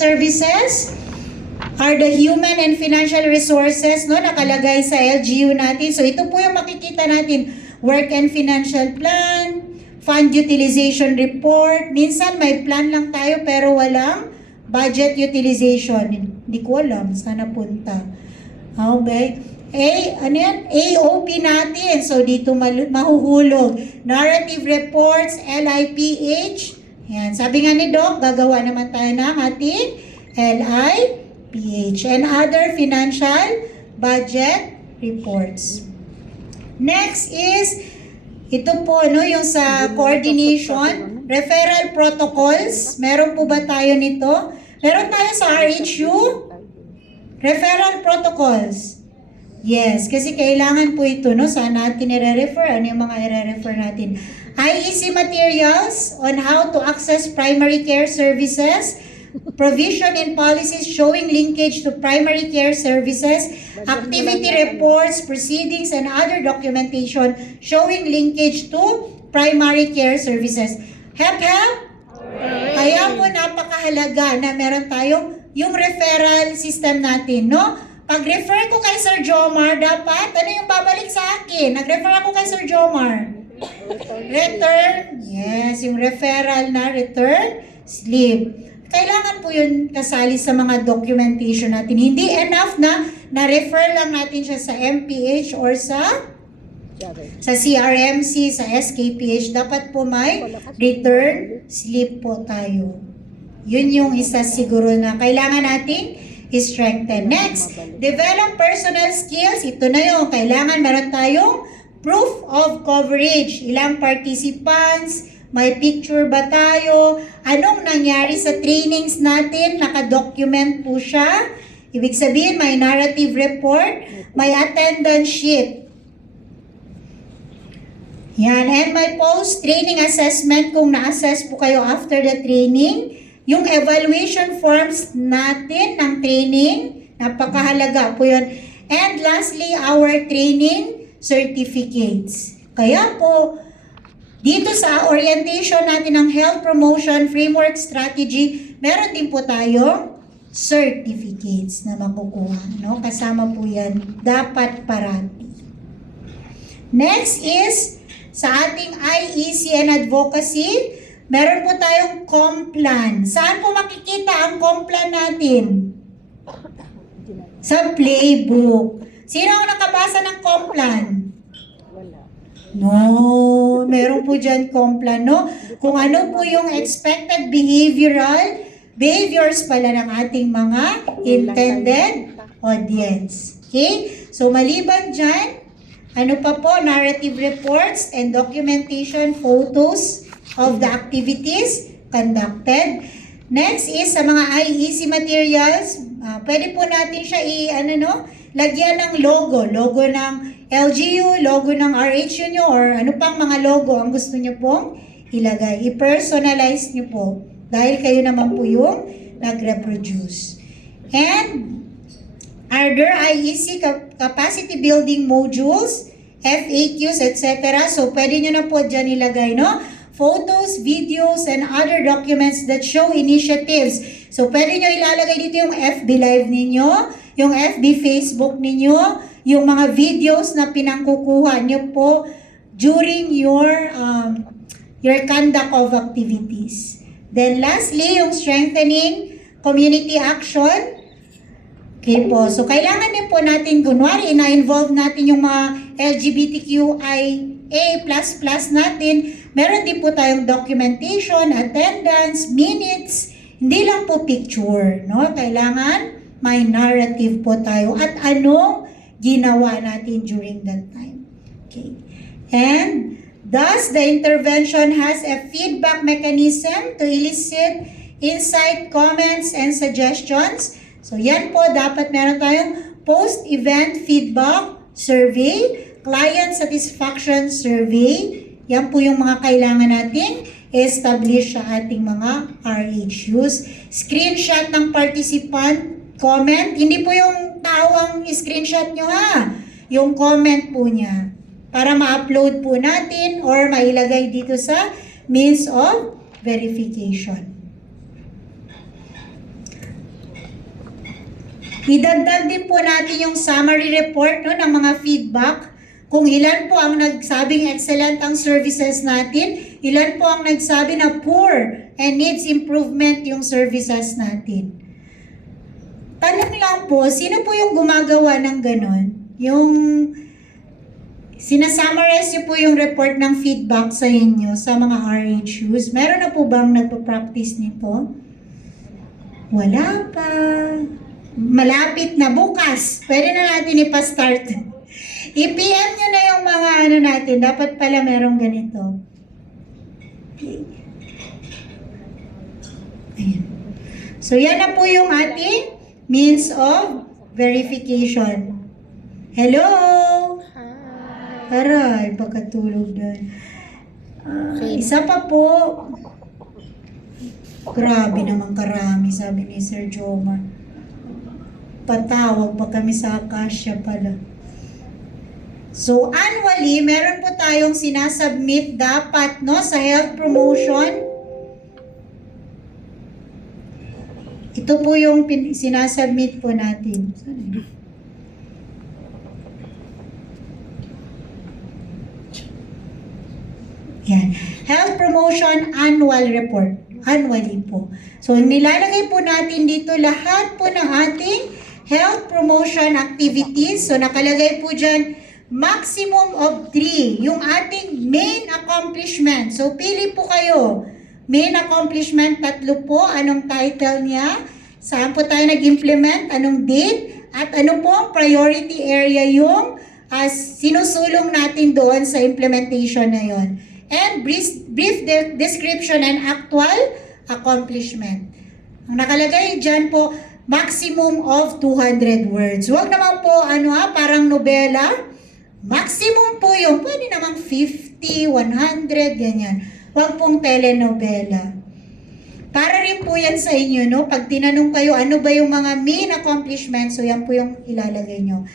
services are the human and financial resources, no, nakalagay sa LGU natin. So ito po yung makikita natin, work and financial plan, fund utilization report. Minsan may plan lang tayo pero walang budget utilization. Hindi ko alam saan napunta. Okay. Ano yan? AOP natin. So dito mahuhulog. Narrative reports, LIPH. Yan. Sabi nga ni Doc, gagawa naman tayo ng ating LIPH and other financial budget reports. Next is, ito po, no, yung sa coordination, referral protocols. Meron po ba tayo nito? Meron tayo sa RHU? Referral protocols. Yes, kasi kailangan po ito, no? Saan natin i-refer? Ano yung mga i-refer natin? IEC materials on how to access primary care services, provision and policies showing linkage to primary care services, activity reports, proceedings, and other documentation showing linkage to primary care services. Hep. Kaya po napakahalaga na meron tayong yung referral system natin, no? Pag-refer ko kay Sir Jomar, dapat, ano yung babalik sa akin? Nag-refer ako kay Sir Jomar. Return, yes, yung referral na return slip. Kailangan po yun kasali sa mga documentation natin. Hindi enough na na-refer lang natin siya sa MPH or sa CRMC, sa SKPH. Dapat po may return slip po tayo. Yun yung isa siguro na kailangan natin i-strengthen. Next, develop personal skills. Ito na yung kailangan meron tayong proof of coverage. Ilang participants, may picture ba tayo, anong nangyari sa trainings natin, naka-document po siya. Ibig sabihin, may narrative report, may attendance sheet. Yan, and may post-training assessment kung na-assess po kayo after the training. Yung evaluation forms natin ng training, napakahalaga po yun. And lastly, our training certificates. Kaya po, dito sa orientation natin ng Health Promotion Framework Strategy, meron din po tayong certificates na makukuha. No? Kasama po yan, dapat parati. Next is, sa ating IEC and Advocacy, meron po tayong Complan. Saan po makikita ang Complan natin? Sa playbook. Sino ang nakabasa ng Complan? No, meron po dyan Complan, no? Kung ano po yung expected behaviors pala ng ating mga intended audience. Okay? So, maliban dyan, ano pa po? Narrative reports and documentation photos of the activities conducted. Next is sa mga IEC materials, pwede po natin siya lagyan ng logo ng LGU, logo ng RHU nyo, or ano pang mga logo ang gusto nyo pong ilagay. I-personalize nyo po dahil kayo naman po yung nag-reproduce. And other IEC capacity building modules, FAQs, etc. So pwede nyo na po dyan ilagay, no? Photos, videos, and other documents that show initiatives. So, pwede nyo ilalagay dito yung FB Live ninyo, yung FB Facebook ninyo, yung mga videos na pinangkukuha nyo po during your conduct of activities. Then, lastly, yung strengthening community action. Okay po. So, kailangan din po natin, kunwari, na-involve natin yung mga LGBTQIA++ natin. Meron din po tayong documentation, attendance, minutes, hindi lang po picture, no? Kailangan may narrative po tayo at anong ginawa natin during that time. Okay. And thus, the intervention has a feedback mechanism to elicit insight, comments, and suggestions. So, yan po, dapat meron tayong post-event feedback survey, client satisfaction survey. Yan po yung mga kailangan natin establish sa ating mga RHUs. Screenshot ng participant comment. Hindi po yung tao ang screenshot nyo ha. Yung comment po niya. Para ma-upload po natin or mailagay dito sa means of verification. Idagdag din po natin yung summary report no, ng mga feedback. Kung ilan po ang nagsabing excellent ang services natin, ilan po ang nagsabi na poor and needs improvement yung services natin. Tanong lang po, sino po yung gumagawa ng ganon? Yung sinasummarize niyo po yung report ng feedback sa inyo sa mga RHUs. Meron na po bang nagpa-practice nito? Wala pa. Malapit na bukas. Pwede na natin ipa-start. I-PM nyo na yung mga ano natin. Dapat pala merong ganito. Ayan. So, yan na po yung ating means of verification. Hello! Aray, pagkatulog doon. Isa pa po. Grabe naman karami, sabi ni Sir Jomar. Patawag pa kami sa Akasya pala. So, annually, meron po tayong sinasubmit dapat no, sa health promotion. Ito po yung sinasubmit po natin. Yan. Health Promotion Annual Report. Annually po. So, nilalagay po natin dito lahat po ng ating health promotion activities. So, nakalagay po dyan, maximum of 3. Yung ating main accomplishment. So, pili po kayo. Main accomplishment, 3 po. Anong title niya? Saan po tayo nag-implement? Anong date? At ano po ang priority area yung sinusulong natin doon sa implementation na yon. And brief description and actual accomplishment. Ang nakalagay dyan po, maximum of 200 words. Huwag naman po, parang nobela. Maximum po yung, pwede naman 50, 100, ganyan. Huwag pong telenovela. Para rin po yan sa inyo, no? Pag tinanong kayo, ano ba yung mga main accomplishments, so yan po yung ilalagay nyo.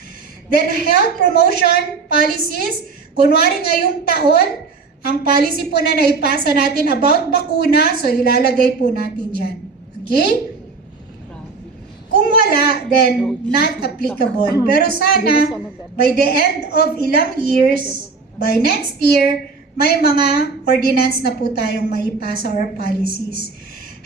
Then, health promotion policies. Kunwari ngayong taon, ang policy po na naipasa natin about bakuna, so ilalagay po natin dyan. Okay? Kung wala, then not applicable. Pero sana, by the end of ilang years, by next year, may mga ordinance na po tayong maipasa or policies.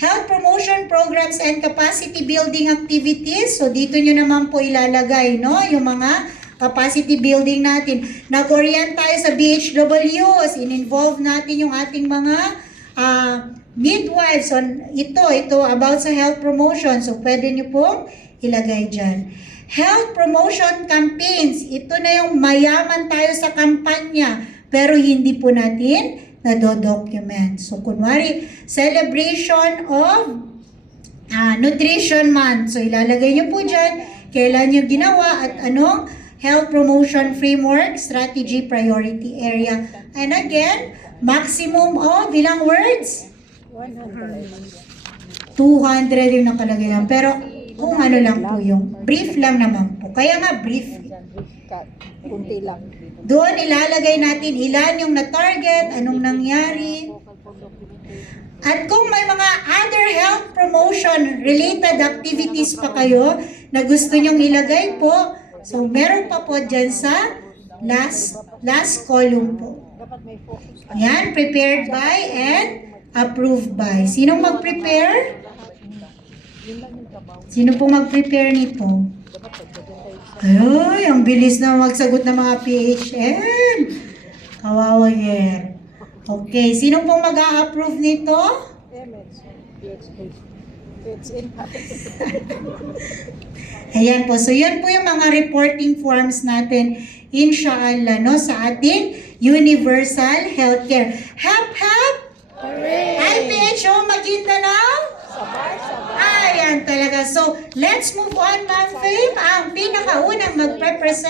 Health promotion programs and capacity building activities. So dito nyo naman po ilalagay, no? Yung mga capacity building natin. Nag-orient tayo sa BHWs. In-involve natin yung ating mga midwives on ito about sa health promotion. So, pwede nyo pong ilagay dyan. Health promotion campaigns. Ito na yung mayaman tayo sa kampanya, pero hindi po natin na-document. So, kunwari, celebration of Nutrition Month. So, ilalagay nyo po dyan kailan nyo ginawa at anong health promotion framework, strategy, priority area. And again, maximum of ilang words? 200 yung nakalagay lang. Pero kung ano lang po yung brief lang naman po. Kaya nga brief. Kunti lang. Doon ilalagay natin ilan yung na-target, anong nangyari. At kung may mga other health promotion related activities pa kayo na gusto nyong ilagay po, so meron pa po dyan sa last column po. Yan, prepared by and approved by. Sinong mag-prepare? Sino pong mag-prepare nito? Ay, ang bilis na magsagot ng mga PHM. Kawawa yer. Okay, sino pong mag-a-approve nito? Ayan po. So, yan po yung mga reporting forms natin, inshallah, no, sa ating universal healthcare. Hap, hap! Hooray! IPHO Maguindanao? Ayan talaga. So, let's move on, Ma'am Faith. Ang pinakaunang magpe-present